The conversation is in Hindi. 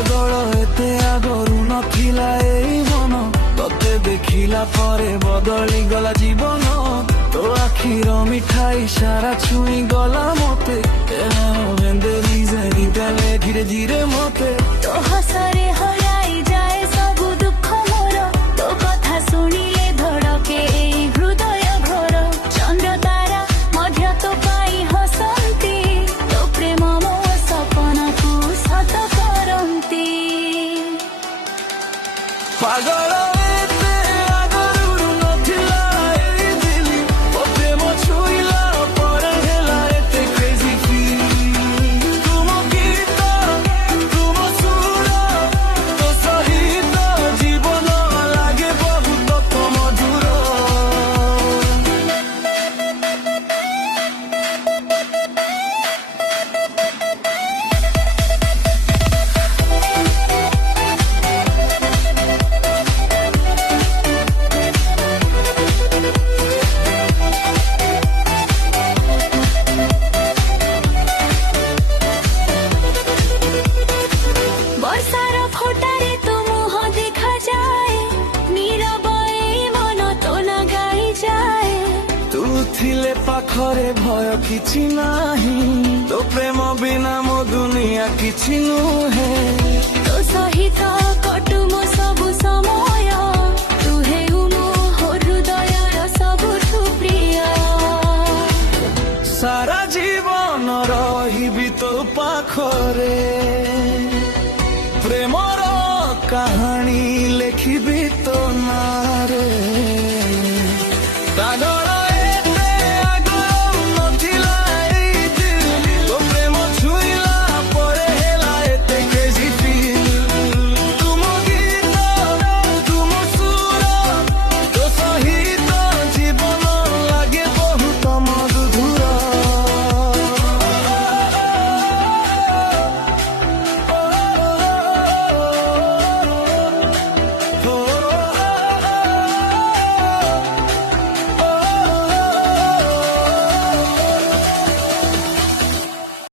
पागल एते आगरू नथिला एई मन तोते देखिला परे बदली गला जीवन तो आखिर मिठाई सारा छुई गला मते धीरे धीरे मते तो हसरे हराई जाए सब दुख मोर तो कथा शुणिले धड़के हृदय घर चंद्र तारा मध्य तो पाई हसंती तो प्रेम मो सपना को सत करंती पागल पाखरे भय किछि नाही तो प्रेम बिना मो दुनिया किछि नुहे तो सहित कटुम सब समय तू हेउ मो हृदयर सबठु प्रिय सारा जीवन रहिबी तो पाखरे प्रेमर कहानी लिखिबी तो नारे।